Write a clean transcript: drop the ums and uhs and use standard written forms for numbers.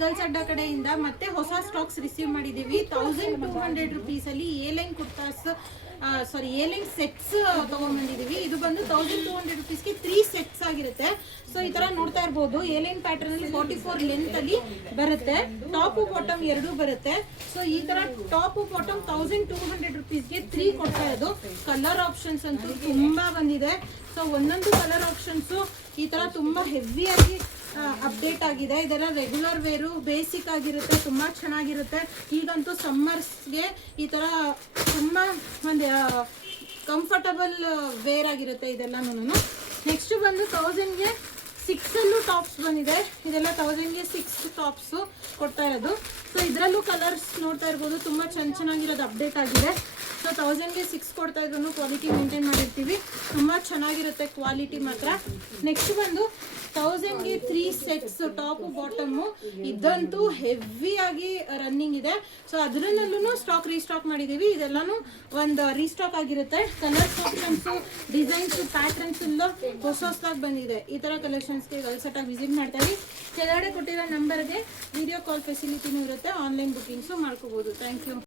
Girls ಅಡ್ಡ ಕಡೆಯಿಂದ ಮತ್ತೆ ಹೊಸ ಸ್ಟಾಕ್ಸ್ ರಿಸೀವ್ ಮಾಡಿದ್ದೀವಿ. 1200 ರುಪೀಸಲ್ಲಿ A line kurtas A line sets ತೊಗೊಂಡ್ಬಂದಿದ್ದೀವಿ. ಇದು ಬಂದು 1200 ರುಪೀಸ್ಗೆ 3 ಸೆಟ್ಸ್ ಆಗಿರುತ್ತೆ. ಸೊ ಈ ಥರ ನೋಡ್ತಾ ಇರ್ಬೋದು, ಎ ಲೈನ್ ಪ್ಯಾಟರ್ನಲ್ಲಿ 44 ಲೆಂತಲ್ಲಿ ಬರುತ್ತೆ. ಟಾಪು ಬಾಟಮ್ ಎರಡೂ ಬರುತ್ತೆ. ಸೊ ಈ ಥರ ಟಾಪು ಬಾಟಮ್ 1200 ರುಪೀಸ್ಗೆ 3 ಕೊಡ್ತಾ ಇರೋದು. ಕಲರ್ ಆಪ್ಷನ್ಸ್ ಅಂತೂ ತುಂಬ ಬಂದಿದೆ. ಸೊ ಒಂದೊಂದು ಕಲರ್ ಆಪ್ಷನ್ಸು ಈ ಥರ ತುಂಬ ಹೆವಿಯಾಗಿ ಅಪ್ಡೇಟ್ ಆಗಿದೆ. ಇದೆಲ್ಲ ರೆಗ್ಯುಲರ್ ವೇರು, ಬೇಸಿಕ್ ಆಗಿರುತ್ತೆ, ತುಂಬ ಚೆನ್ನಾಗಿರುತ್ತೆ. ಈಗಂತೂ ಸಮ್ಮರ್ಸ್ಗೆ ಈ ಥರ ತುಂಬ ಒಂದು ಕಂಫರ್ಟಬಲ್ ವೇರ್ ಆಗಿರುತ್ತೆ ಇದೆಲ್ಲನೂ. ನೆಕ್ಸ್ಟ್ ಬಂದು 1000ಗೆ 6 ಟಾಪ್ಸ್ ಬಂದಿದೆ. ಇದೆಲ್ಲ 1000ಗೆ 6 ಟಾಪ್ಸು ಕೊಡ್ತಾ ಇರೋದು. ಸೊ ಇದರಲ್ಲೂ ಕಲರ್ಸ್ ನೋಡ್ತಾ ಇರ್ಬೋದು, ತುಂಬ ಚೆನ್ನಾಗಿರೋದು ಅಪ್ಡೇಟ್ ಆಗಿದೆ. ಸೊ 1000ಗೆ 6 ಕೊಡ್ತಾ ಇದ್ರು, ಕ್ವಾಲಿಟಿ ಮೇಂಟೈನ್ ಮಾಡಿರ್ತೀವಿ, ತುಂಬ ಚೆನ್ನಾಗಿರುತ್ತೆ ಕ್ವಾಲಿಟಿ ಮಾತ್ರ. ನೆಕ್ಸ್ಟ್ ಬಂದು 1000ಗೆ 3 ಸೆಟ್ಸ್ ಟಾಪು ಬಾಟಮು. ಇದಂತೂ ಹೆವಿಯಾಗಿ ರನ್ನಿಂಗ್ ಇದೆ. ಸೊ ಅದರಲ್ಲೂ ಸ್ಟಾಕ್ ರೀಸ್ಟಾಕ್ ಮಾಡಿದ್ದೀವಿ. ಇದೆಲ್ಲನೂ ಒಂದು ರೀಸ್ಟಾಕ್ ಆಗಿರುತ್ತೆ. ಕಲರ್ಸ್ ಆಪ್ಷನ್ಸು, ಡಿಸೈನ್ಸು, ಪ್ಯಾಟ್ರನ್ಸ್ ಎಲ್ಲ ಹೊಸದಾಗಿ ಬಂದಿದೆ. ಈ ಥರ ಕಲೆಕ್ಷನ್ಸ್ಗೆ ಗಲ್ಸೆಟಾಗಿ ವಿಸಿಟ್ ಮಾಡ್ತೀವಿ. ಕೆಳಗಡೆ ಕೊಟ್ಟಿರೋ ನಂಬರ್ಗೆ ವಿಡಿಯೋ ಕಾಲ್ ಫೆಸಿಲಿಟಿನೂ ಇರುತ್ತೆ. ಆನ್ಲೈನ್ ಬುಕ್ಕಿಂಗ್ಸು ಮಾಡ್ಕೋಬೋದು. Thank you.